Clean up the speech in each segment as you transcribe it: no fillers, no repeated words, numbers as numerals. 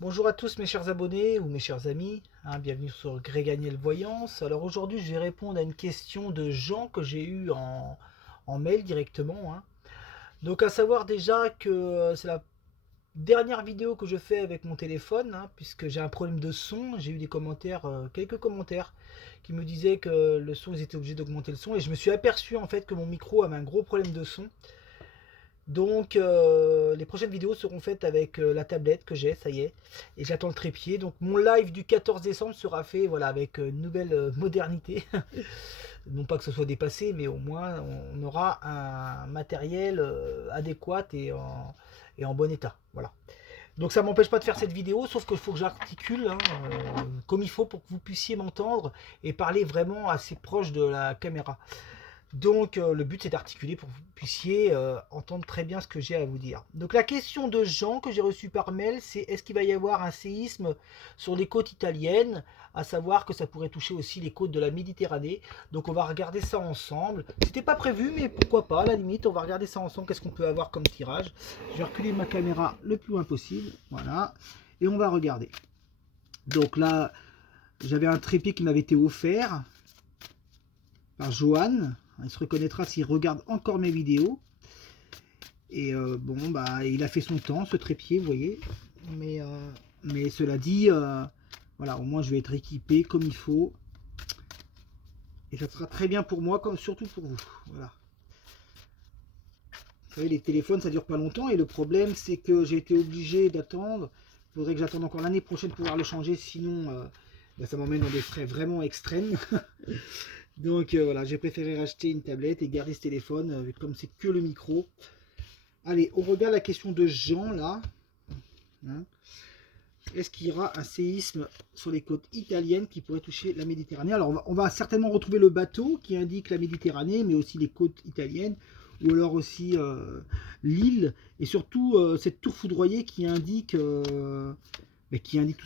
Bonjour à tous mes chers abonnés ou mes chers amis, bienvenue sur Gréganiel Voyance. Alors aujourd'hui je vais répondre à une question de Jean que j'ai eu en mail directement. Donc à savoir déjà que c'est la dernière vidéo que je fais avec mon téléphone, puisque j'ai un problème de son. J'ai eu des commentaires, quelques commentaires qui me disaient que le son, ils étaient obligés d'augmenter le son. Et je me suis aperçu en fait que mon micro avait un gros problème de son. Donc les prochaines vidéos seront faites avec la tablette que j'ai, ça y est, et j'attends le trépied. Donc mon live du 14 décembre sera fait voilà, avec une nouvelle modernité. Non pas que ce soit dépassé, mais au moins on aura un matériel adéquat et en bon état. Voilà. Donc ça m'empêche pas de faire cette vidéo, sauf qu'il faut que j'articule comme il faut pour que vous puissiez m'entendre et parler vraiment assez proche de la caméra. Donc le but c'est d'articuler pour que vous puissiez entendre très bien ce que j'ai à vous dire. Donc la question de Jean que j'ai reçue par mail, c'est est-ce qu'il va y avoir un séisme sur les côtes italiennes, à savoir que ça pourrait toucher aussi les côtes de la Méditerranée. Donc on va regarder ça ensemble. C'était pas prévu, mais pourquoi pas, à la limite on va regarder ça ensemble, qu'est-ce qu'on peut avoir comme tirage. Je vais reculer ma caméra le plus loin possible, voilà, et on va regarder. Donc là j'avais un trépied qui m'avait été offert par Johan. Il se reconnaîtra s'il regarde encore mes vidéos. Et bon, bah, il a fait son temps, ce trépied, vous voyez. Mais cela dit, voilà, au moins je vais être équipé comme il faut. Et ça sera très bien pour moi, comme surtout pour vous. Voilà. Vous savez, les téléphones, ça dure pas longtemps. Et le problème, c'est que j'ai été obligé d'attendre. Il faudrait que j'attende encore l'année prochaine pour pouvoir le changer. Sinon, bah, ça m'emmène dans des frais vraiment extrêmes. Donc voilà, j'ai préféré racheter une tablette et garder ce téléphone, comme c'est que le micro. Allez, on regarde la question de Jean là. Est-ce qu'il y aura un séisme sur les côtes italiennes qui pourrait toucher la Méditerranée? Alors on va certainement retrouver le bateau qui indique la Méditerranée, mais aussi les côtes italiennes, ou alors aussi l'île, et surtout cette tour foudroyée qui indique tout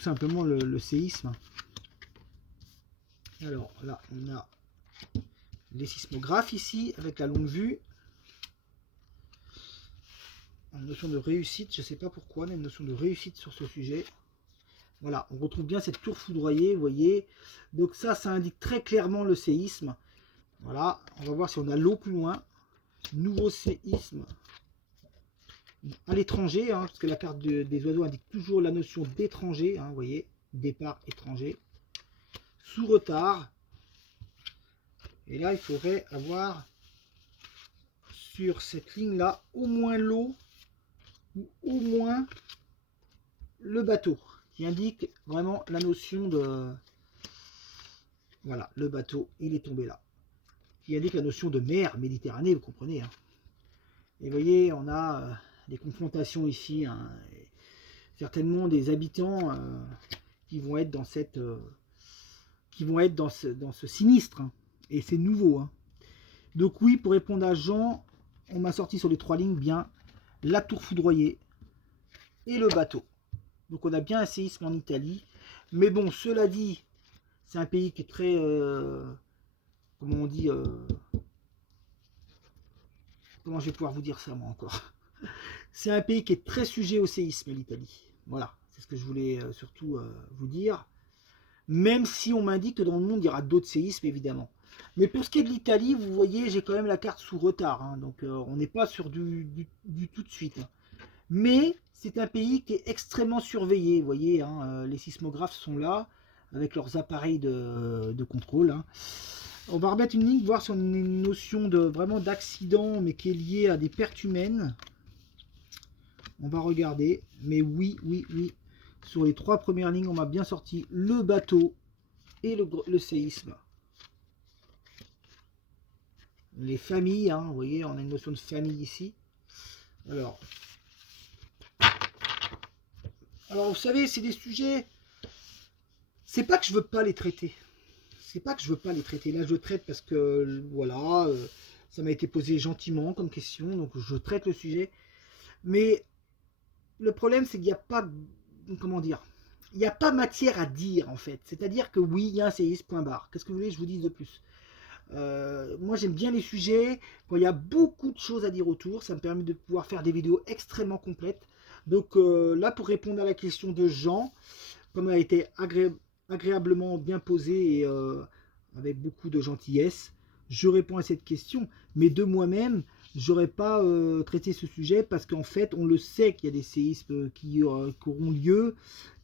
simplement le séisme. Alors là, on a les sismographes ici, avec la longue vue. Une notion de réussite, je ne sais pas pourquoi, on a une notion de réussite sur ce sujet. Voilà, on retrouve bien cette tour foudroyée, vous voyez. Donc ça indique très clairement le séisme. Voilà, on va voir si on a l'eau plus loin. Nouveau séisme à l'étranger, parce que la carte des oiseaux indique toujours la notion d'étranger, vous voyez, départ étranger. Sous retard. Et là, il faudrait avoir sur cette ligne-là au moins l'eau ou au moins le bateau, qui indique vraiment la notion de... Voilà, le bateau, il est tombé là. Qui indique la notion de mer Méditerranée, vous comprenez. Et vous voyez, on a des confrontations ici, certainement des habitants qui vont être dans cette... qui vont être dans ce sinistre. Et c'est nouveau. Donc oui, pour répondre à Jean, on m'a sorti sur les 3 lignes bien la tour foudroyée et le bateau. Donc on a bien un séisme en Italie. Mais bon, cela dit, c'est un pays qui est très... comment on dit comment je vais pouvoir vous dire ça moi encore? C'est un pays qui est très sujet au séisme, l'Italie. Voilà, c'est ce que je voulais surtout vous dire. Même si on m'indique que dans le monde, il y aura d'autres séismes, évidemment. Mais pour ce qui est de l'Italie, vous voyez, j'ai quand même la carte sous retard. Donc on n'est pas sur du tout de suite. Mais c'est un pays qui est extrêmement surveillé. Vous voyez, les sismographes sont là, avec leurs appareils de contrôle. On va remettre une ligne, voir si on a une notion de vraiment d'accident, mais qui est liée à des pertes humaines. On va regarder. Mais oui, oui, oui. Sur les 3 premières lignes, on m'a bien sorti le bateau et le séisme. Les familles, vous voyez, on a une notion de famille ici. Alors vous savez, c'est des sujets... C'est pas que je veux pas les traiter. C'est pas que je veux pas les traiter. Là, je traite parce que, voilà, ça m'a été posé gentiment comme question, donc je traite le sujet. Mais le problème, c'est qu'il n'y a pas, comment dire, il n'y a pas matière à dire, en fait. C'est-à-dire que oui, il y a un séisme, point barre. Qu'est-ce que vous voulez que je vous dise de plus? Moi, j'aime bien les sujets quand il y a beaucoup de choses à dire autour. Ça me permet de pouvoir faire des vidéos extrêmement complètes. Donc là, pour répondre à la question de Jean, comme elle a été agréablement bien posée et avec beaucoup de gentillesse, je réponds à cette question. Mais de moi-même, j'aurais pas traité ce sujet parce qu'en fait, on le sait qu'il y a des séismes qui auront lieu.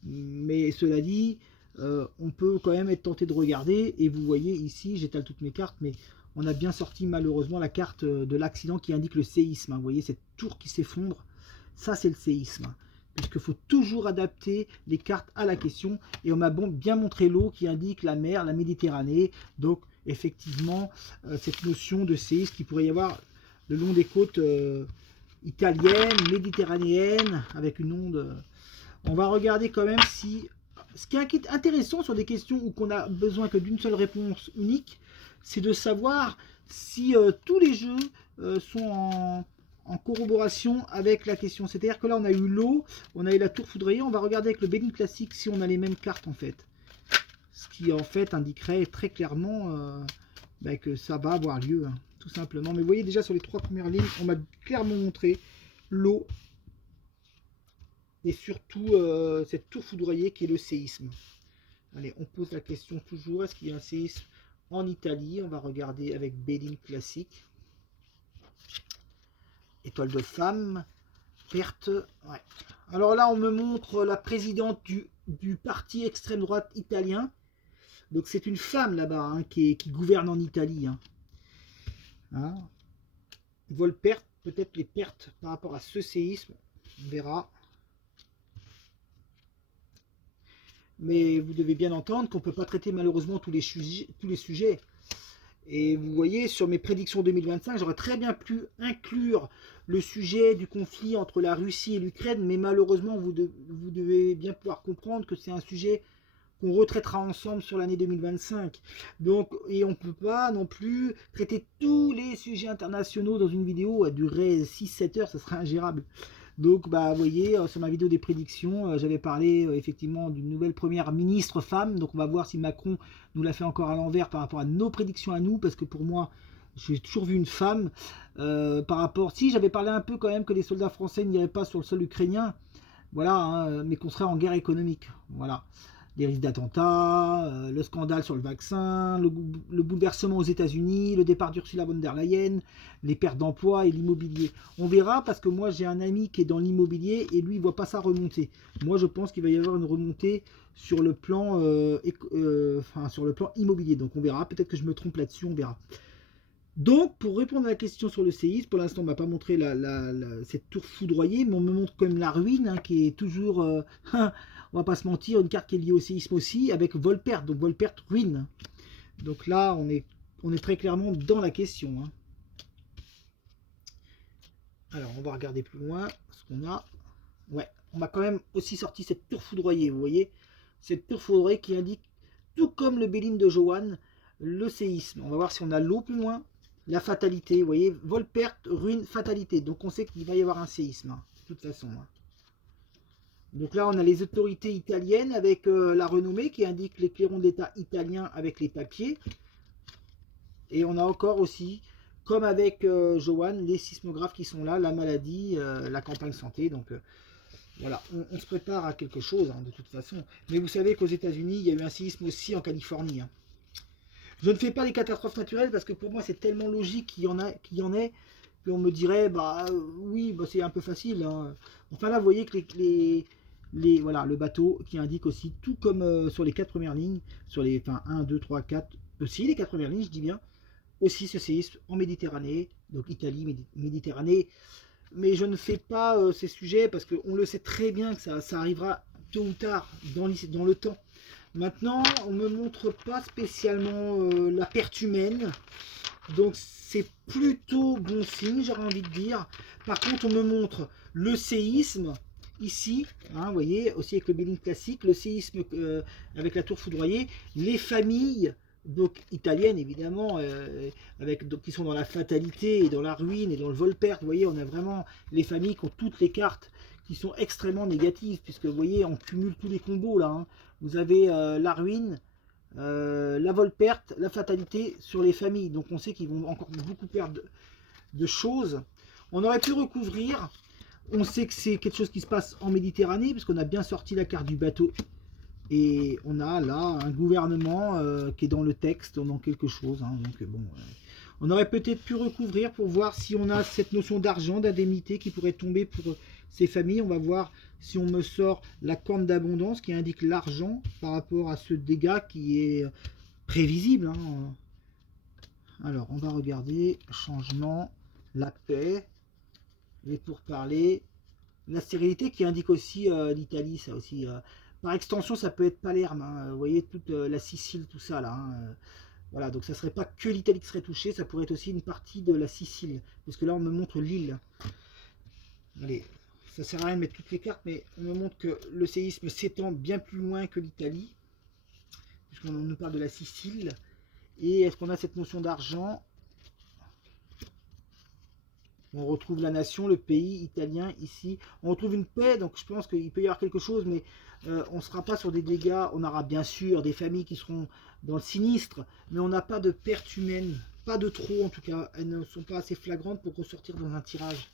Mais cela dit, on peut quand même être tenté de regarder. Et vous voyez ici, j'étale toutes mes cartes, mais on a bien sorti malheureusement la carte de l'accident qui indique le séisme, hein. Vous voyez cette tour qui s'effondre, ça c'est le séisme. Puisqu'il faut toujours adapter les cartes à la question. Et on m'a bien montré l'eau qui indique la mer, la Méditerranée. Donc effectivement, cette notion de séisme qui pourrait y avoir le long des côtes italiennes, méditerranéennes, avec une onde. On va regarder quand même si... Ce qui est intéressant sur des questions où qu'on a besoin que d'une seule réponse unique, c'est de savoir si tous les jeux sont en corroboration avec la question. C'est-à-dire que là, on a eu l'eau, on a eu la tour foudroyée. On va regarder avec le Bénin classique si on a les mêmes cartes, en fait. Ce qui, en fait, indiquerait très clairement que ça va avoir lieu, hein, tout simplement. Mais vous voyez, déjà, sur les 3 premières lignes, on m'a clairement montré l'eau et surtout cette tour foudroyée qui est le séisme. Allez, on pose la question toujours, est-ce qu'il y a un séisme en Italie? On va regarder avec Béline classique. Étoile de femme, perte. Ouais. Alors là, on me montre la présidente du parti extrême droite italien. Donc c'est une femme là-bas hein, qui gouverne en Italie. Hein. Vol-perte, peut-être les pertes par rapport à ce séisme. On verra. Mais vous devez bien entendre qu'on ne peut pas traiter malheureusement tous les sujets. Et vous voyez, sur mes prédictions 2025, j'aurais très bien pu inclure le sujet du conflit entre la Russie et l'Ukraine, mais malheureusement, vous devez bien pouvoir comprendre que c'est un sujet qu'on retraitera ensemble sur l'année 2025. Donc, et on ne peut pas non plus traiter tous les sujets internationaux dans une vidéo, elle durerait 6-7 heures, ça serait ingérable. Donc, bah, vous voyez, sur ma vidéo des prédictions, j'avais parlé effectivement d'une nouvelle première ministre femme. Donc, on va voir si Macron nous l'a fait encore à l'envers par rapport à nos prédictions à nous. Parce que pour moi, j'ai toujours vu une femme par rapport... Si, j'avais parlé un peu quand même que les soldats français n'iraient pas sur le sol ukrainien. Voilà, hein, mais qu'on serait en guerre économique. Voilà. Les risques d'attentats, le scandale sur le vaccin, le bouleversement aux États-Unis, le départ d'Ursula von der Leyen, les pertes d'emploi et l'immobilier. On verra parce que moi j'ai un ami qui est dans l'immobilier et lui il voit pas ça remonter. Moi je pense qu'il va y avoir une remontée sur le plan, sur le plan immobilier. Donc on verra, peut-être que je me trompe là-dessus, on verra. Donc, pour répondre à la question sur le séisme, pour l'instant, on ne m'a pas montré cette tour foudroyée, mais on me montre quand même la ruine, hein, qui est toujours, on va pas se mentir, une carte qui est liée au séisme aussi, avec vol-perte, donc vol-perte, ruine. Donc là, on est très clairement dans la question. Hein. Alors, on va regarder plus loin ce qu'on a. Ouais, on m'a quand même aussi sorti cette tour foudroyée, vous voyez, cette tour foudroyée qui indique, tout comme le Béline de Johan, le séisme. On va voir si on a l'eau plus loin. La fatalité, vous voyez, vol-perte, ruine, fatalité. Donc on sait qu'il va y avoir un séisme, hein, de toute façon. Hein. Donc là, on a les autorités italiennes avec la renommée qui indique les clairons de l'État italien avec les papiers. Et on a encore aussi, comme avec Johan, les sismographes qui sont là, la maladie, la campagne santé. Donc voilà, on se prépare à quelque chose, hein, de toute façon. Mais vous savez qu'aux États-Unis, il y a eu un séisme aussi en Californie. Hein. Je ne fais pas les catastrophes naturelles parce que pour moi c'est tellement logique qu'il y en ait qu'on me dirait bah oui bah, c'est un peu facile. Hein. Enfin là vous voyez que voilà, le bateau qui indique aussi tout comme sur les 4 premières lignes, sur les 1, 2, 3, 4, aussi les 4 premières lignes je dis bien, aussi ce séisme en Méditerranée, donc Italie, Méditerranée. Mais je ne fais pas ces sujets parce qu'on le sait très bien que ça arrivera tôt ou tard dans le temps. Maintenant, on ne me montre pas spécialement la perte humaine. Donc, c'est plutôt bon signe, j'aurais envie de dire. Par contre, on me montre le séisme, ici. Hein, vous voyez, aussi avec le Béline classique. Le séisme avec la tour foudroyée. Les familles, donc italiennes évidemment, donc, qui sont dans la fatalité et dans la ruine et dans le vol-perte. Vous voyez, on a vraiment les familles qui ont toutes les cartes qui sont extrêmement négatives. Puisque vous voyez, on cumule tous les combos là. Hein. Vous avez la ruine, la vol-perte, la fatalité sur les familles. Donc on sait qu'ils vont encore beaucoup perdre de choses. On aurait pu recouvrir On sait que c'est quelque chose qui se passe en Méditerranée, parce qu'on a bien sorti la carte du bateau. Et on a là un gouvernement qui est dans le texte, dans quelque chose. Hein, donc bon, on aurait peut-être pu recouvrir pour voir si on a cette notion d'argent, d'indemnité qui pourrait tomber pour ces familles. On va voir si on me sort la corne d'abondance qui indique l'argent par rapport à ce dégât qui est prévisible. Hein. Alors, on va regarder changement, la paix, les pourparlers, la stérilité qui indique aussi l'Italie, ça aussi. Par extension, ça peut être Palerme. Hein. Vous voyez toute la Sicile, tout ça là. Hein. Voilà, donc ça serait pas que l'Italie qui serait touchée, ça pourrait être aussi une partie de la Sicile, parce que là on me montre l'île. Allez, ça sert à rien de mettre toutes les cartes, mais on me montre que le séisme s'étend bien plus loin que l'Italie, puisqu'on nous parle de la Sicile. Et est-ce qu'on a cette notion d'argent? On retrouve la nation, le pays italien ici. On retrouve une paix, donc je pense qu'il peut y avoir quelque chose, mais on ne sera pas sur des dégâts. On aura bien sûr des familles qui seront dans le sinistre, mais on n'a pas de pertes humaines, pas de trop en tout cas. Elles ne sont pas assez flagrantes pour ressortir dans un tirage.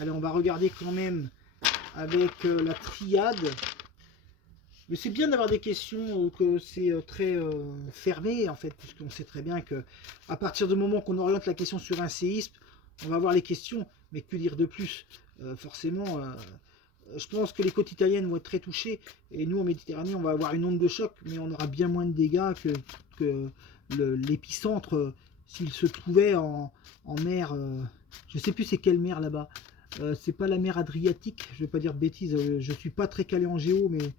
Allez, on va regarder quand même avec la triade. Mais c'est bien d'avoir des questions que c'est très fermé en fait, puisqu'on sait très bien que à partir du moment qu'on oriente la question sur un séisme, on va voir les questions, mais que dire de plus? Forcément, je pense que les côtes italiennes vont être très touchées, et nous en Méditerranée, on va avoir une onde de choc, mais on aura bien moins de dégâts que l'épicentre, s'il se trouvait en mer, je sais plus c'est quelle mer là-bas, c'est pas la mer Adriatique, je vais pas dire de bêtises, je suis pas très calé en géo, mais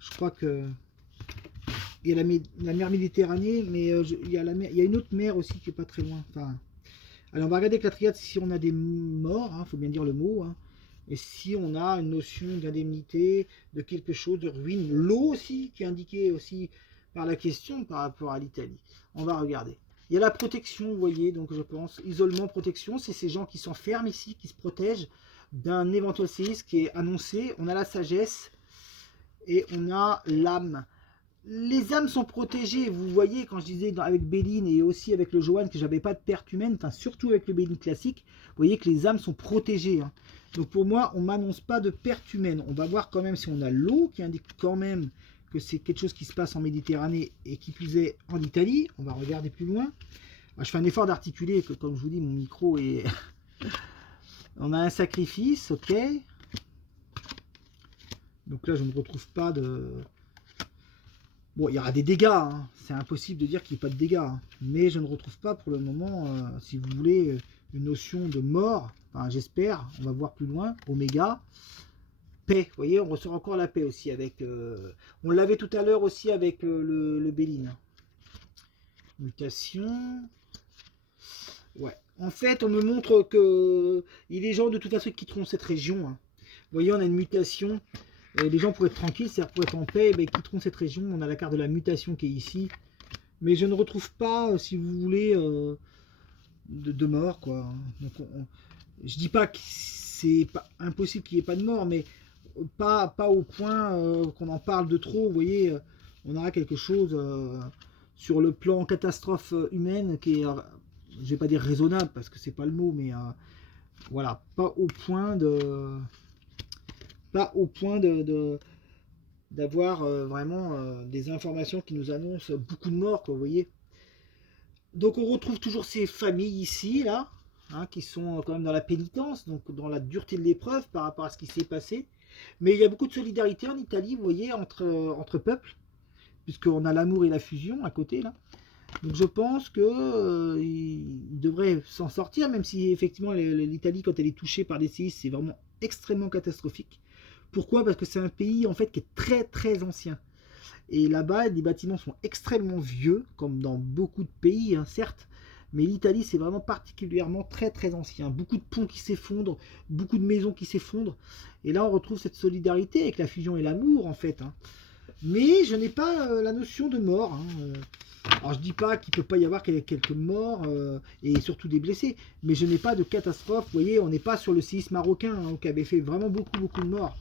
je crois que il y a la mer Méditerranée, mais il y a une autre mer aussi qui est pas très loin. Enfin, allez, on va regarder avec la triade si on a des morts, il faut bien dire le mot, hein, et si on a une notion d'indemnité, de quelque chose, de ruine. L'eau aussi, qui est indiquée aussi par la question par rapport à l'Italie. On va regarder. Il y a la protection, vous voyez, donc je pense, isolement, protection, c'est ces gens qui s'enferment ici, qui se protègent d'un éventuel séisme qui est annoncé. On a la sagesse et on a l'âme. Les âmes sont protégées, vous voyez, quand je disais avec Béline et aussi avec le Johan que j'avais pas de perte humaine, enfin surtout avec le Béline classique, vous voyez que les âmes sont protégées. Hein. Donc pour moi, on m'annonce pas de perte humaine. On va voir quand même si on a l'eau qui indique quand même que c'est quelque chose qui se passe en Méditerranée et qui plus est en Italie. On va regarder plus loin. Alors, je fais un effort d'articuler, que comme je vous dis, mon micro est... On a un sacrifice, ok. Donc là, je ne retrouve pas de... Bon, il y aura des dégâts, hein. C'est impossible de dire qu'il n'y ait pas de dégâts, hein. Mais je ne retrouve pas pour le moment, si vous voulez, une notion de mort. Enfin, j'espère, on va voir plus loin. Oméga, paix, vous voyez, on ressort encore la paix aussi avec... on l'avait tout à l'heure aussi avec le Béline. Mutation. Ouais. En fait, on me montre que les gens de toute façon quitteront cette région. Hein. Vous voyez, on a une mutation. Les gens pour être tranquilles, c'est-à-dire pour être en paix, ben, quitteront cette région. On a la carte de la mutation qui est ici. Mais je ne retrouve pas, si vous voulez, de mort, quoi. Donc je dis pas que c'est impossible qu'il n'y ait pas de mort, mais pas au point qu'on en parle de trop. Vous voyez, on aura quelque chose sur le plan catastrophe humaine qui est, je vais pas dire raisonnable, parce que c'est pas le mot, mais voilà, pas au point d'avoir vraiment des informations qui nous annoncent beaucoup de morts, quoi, vous voyez. Donc on retrouve toujours ces familles ici, là, hein, qui sont quand même dans la pénitence, donc dans la dureté de l'épreuve par rapport à ce qui s'est passé. Mais il y a beaucoup de solidarité en Italie, vous voyez, entre peuples, puisqu'on a l'amour et la fusion à côté, là. Donc je pense qu'ils devraient s'en sortir, même si effectivement l'Italie, quand elle est touchée par des séismes, c'est vraiment extrêmement catastrophique. Pourquoi? Parce que c'est un pays en fait qui est très très ancien. Et là-bas, les bâtiments sont extrêmement vieux, comme dans beaucoup de pays, hein, certes. Mais l'Italie, c'est vraiment particulièrement très très ancien. Beaucoup de ponts qui s'effondrent, beaucoup de maisons qui s'effondrent. Et là, on retrouve cette solidarité avec la fusion et l'amour, en fait. Hein. Mais je n'ai pas la notion de mort. Hein. Alors, je dis pas qu'il ne peut pas y avoir quelques morts et surtout des blessés. Mais je n'ai pas de catastrophe. Vous voyez, on n'est pas sur le séisme marocain hein, qui avait fait vraiment beaucoup de morts.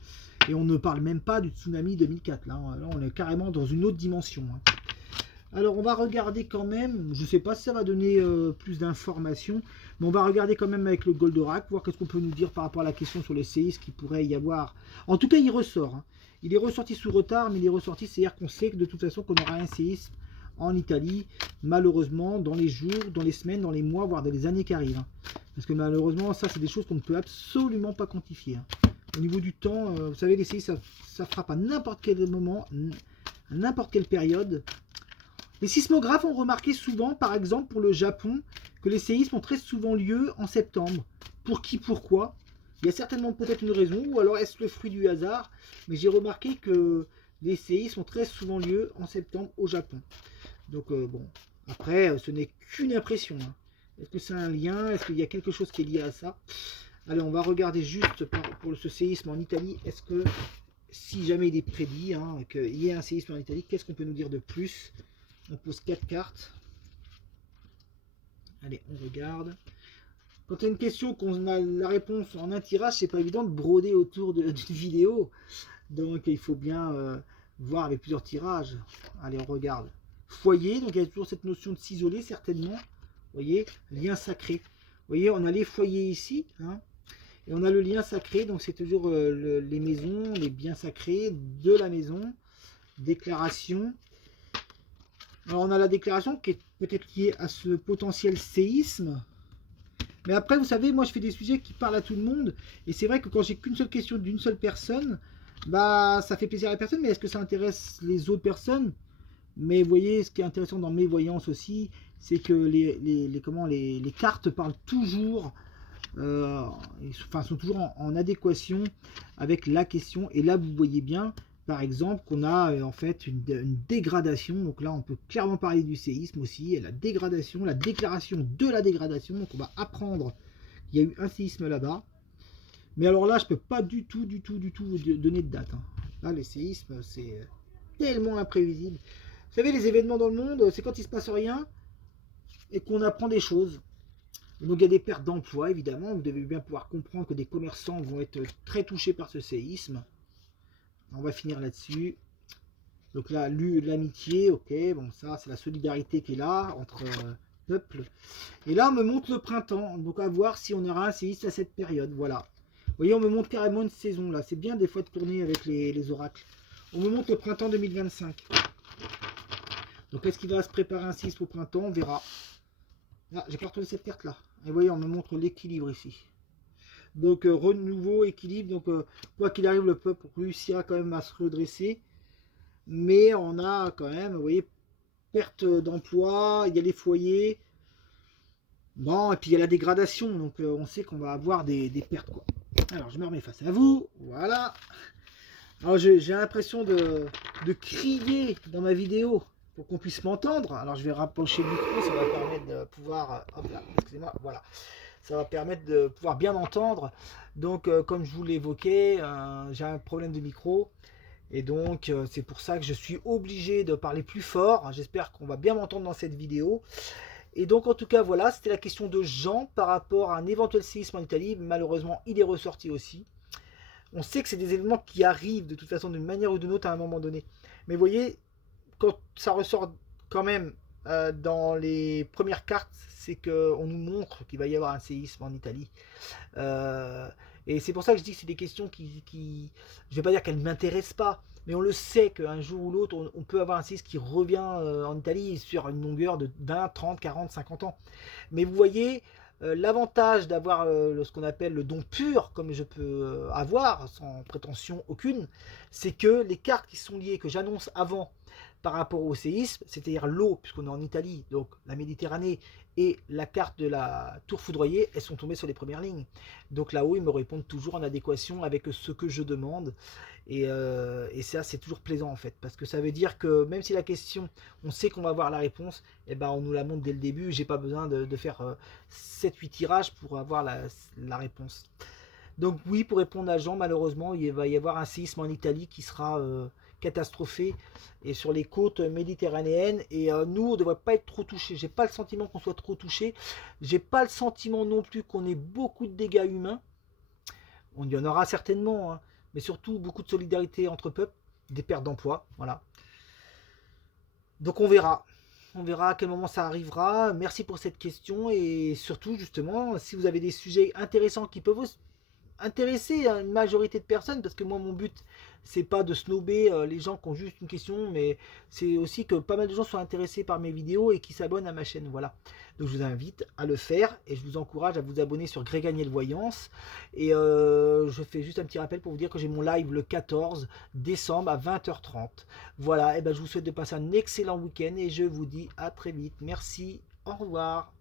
Et on ne parle même pas du tsunami 2004. Là, on est carrément dans une autre dimension. Hein. Alors, on va regarder quand même. Je ne sais pas si ça va donner plus d'informations. Mais on va regarder quand même avec le Goldorak, voir qu'est-ce qu'on peut nous dire par rapport à la question sur le séisme qui pourrait y avoir. En tout cas, il ressort. Hein. Il est ressorti sous retard, mais il est ressorti, c'est-à-dire qu'on sait que de toute façon qu'on aura un séisme en Italie, malheureusement, dans les jours, dans les semaines, dans les mois, voire dans les années qui arrivent. Hein. Parce que malheureusement, ça, c'est des choses qu'on ne peut absolument pas quantifier. Hein. Au niveau du temps, vous savez, les séismes, ça frappe à n'importe quel moment, à n'importe quelle période. Les sismographes ont remarqué souvent, par exemple pour le Japon, que les séismes ont très souvent lieu en septembre. Pour qui, pourquoi? Il y a certainement peut-être une raison, ou alors est-ce le fruit du hasard? Mais j'ai remarqué que les séismes ont très souvent lieu en septembre au Japon. Donc bon, après, ce n'est qu'une impression. Hein. Est-ce que c'est un lien? Est-ce qu'il y a quelque chose qui est lié à ça? Allez, on va regarder juste pour ce séisme en Italie. Est-ce que, si jamais il est prédit hein, qu'il y ait un séisme en Italie, qu'est-ce qu'on peut nous dire de plus? On pose 4 cartes. Allez, on regarde. Quand il y a une question qu'on a la réponse en un tirage, c'est pas évident de broder autour d'une vidéo. Donc il faut bien voir avec plusieurs tirages. Allez, on regarde. Foyer, donc il y a toujours cette notion de s'isoler certainement. Vous voyez, lien sacré. Vous voyez, on a les foyers ici. Hein, et on a le lien sacré, donc c'est toujours les maisons, les biens sacrés de la maison. Déclaration. Alors on a la déclaration qui est peut-être liée à ce potentiel séisme. Mais après, vous savez, moi je fais des sujets qui parlent à tout le monde. Et c'est vrai que quand j'ai qu'une seule question d'une seule personne, bah ça fait plaisir à la personne, mais est-ce que ça intéresse les autres personnes? Mais vous voyez, ce qui est intéressant dans mes voyances aussi, c'est que les cartes parlent toujours, enfin sont toujours en adéquation avec la question. Et là, vous voyez bien, par exemple, qu'on a en fait une dégradation. Donc là, on peut clairement parler du séisme aussi, et la dégradation, la déclaration de la dégradation. Donc on va apprendre qu'il y a eu un séisme là-bas. Mais alors là, je peux pas du tout donner de date. Hein. Là, les séismes, c'est tellement imprévisible. Vous savez, les événements dans le monde, c'est quand il se passe rien et qu'on apprend des choses. Donc il y a des pertes d'emploi, évidemment. Vous devez bien pouvoir comprendre que des commerçants vont être très touchés par ce séisme. On va finir là-dessus. Donc là, l'amitié, ok, bon ça c'est la solidarité qui est là entre peuples. Et là on me montre le printemps, donc à voir si on aura un séisme à cette période, voilà. Vous voyez, on me montre carrément une saison là, c'est bien des fois de tourner avec les oracles. On me montre le printemps 2025. Donc est-ce qu'il va se préparer un séisme au printemps? On verra. Ah, j'ai pas retrouvé cette carte là. Et vous voyez, on me montre l'équilibre ici. Donc renouveau, équilibre, donc quoi qu'il arrive, le peuple réussira quand même à se redresser. Mais on a quand même, vous voyez, perte d'emploi, il y a les foyers. Bon, et puis il y a la dégradation, donc on sait qu'on va avoir des pertes, quoi. Alors, je me remets face à vous, voilà. Alors, j'ai l'impression de crier dans ma vidéo pour qu'on puisse m'entendre. Alors, je vais rapprocher le micro, ça va permettre de pouvoir... Hop là, excusez-moi, voilà. Ça va permettre de pouvoir bien entendre. Donc, comme je vous l'évoquais, j'ai un problème de micro. Et donc c'est pour ça que je suis obligé de parler plus fort. J'espère qu'on va bien m'entendre dans cette vidéo. Et donc en tout cas voilà, c'était la question de Jean par rapport à un éventuel séisme en Italie. Malheureusement il est ressorti aussi. On sait que c'est des événements qui arrivent de toute façon d'une manière ou d'une autre à un moment donné. Mais vous voyez, quand ça ressort quand même dans les premières cartes, c'est qu'on nous montre qu'il va y avoir un séisme en Italie. Et c'est pour ça que je dis que c'est des questions qui je vais pas dire qu'elles ne m'intéressent pas, mais on le sait qu'un jour ou l'autre, on peut avoir un séisme qui revient en Italie sur une longueur de 20, 30, 40, 50 ans. Mais vous voyez, l'avantage d'avoir ce qu'on appelle le don pur, comme je peux avoir, sans prétention aucune, c'est que les cartes qui sont liées, que j'annonce avant par rapport au séisme, c'est-à-dire l'eau, puisqu'on est en Italie, donc la Méditerranée, et la carte de la tour foudroyée, elles sont tombées sur les premières lignes. Donc là-haut, ils me répondent toujours en adéquation avec ce que je demande. Et ça, c'est toujours plaisant en fait, parce que ça veut dire que même si la question, on sait qu'on va avoir la réponse, et ben on nous la montre dès le début. J'ai pas besoin de faire 7-8 tirages pour avoir la réponse. Donc oui, pour répondre à Jean, malheureusement, il va y avoir un séisme en Italie qui sera catastrophé et sur les côtes méditerranéennes. Et nous, on ne devrait pas être trop touchés. J'ai pas le sentiment qu'on soit trop touchés. J'ai pas le sentiment non plus qu'on ait beaucoup de dégâts humains. On y en aura certainement, hein, mais surtout beaucoup de solidarité entre peuples, des pertes d'emploi, voilà. Donc on verra. On verra à quel moment ça arrivera. Merci pour cette question et surtout justement, si vous avez des sujets intéressants qui peuvent intéresser une majorité de personnes, parce que moi mon but c'est pas de snober les gens qui ont juste une question, mais c'est aussi que pas mal de gens soient intéressés par mes vidéos et qui s'abonnent à ma chaîne. Voilà. Donc je vous invite à le faire et je vous encourage à vous abonner sur Gréganiel Voyance. Et je fais juste un petit rappel pour vous dire que j'ai mon live le 14 décembre à 20h30. Voilà, et ben je vous souhaite de passer un excellent week-end et je vous dis à très vite. Merci, au revoir.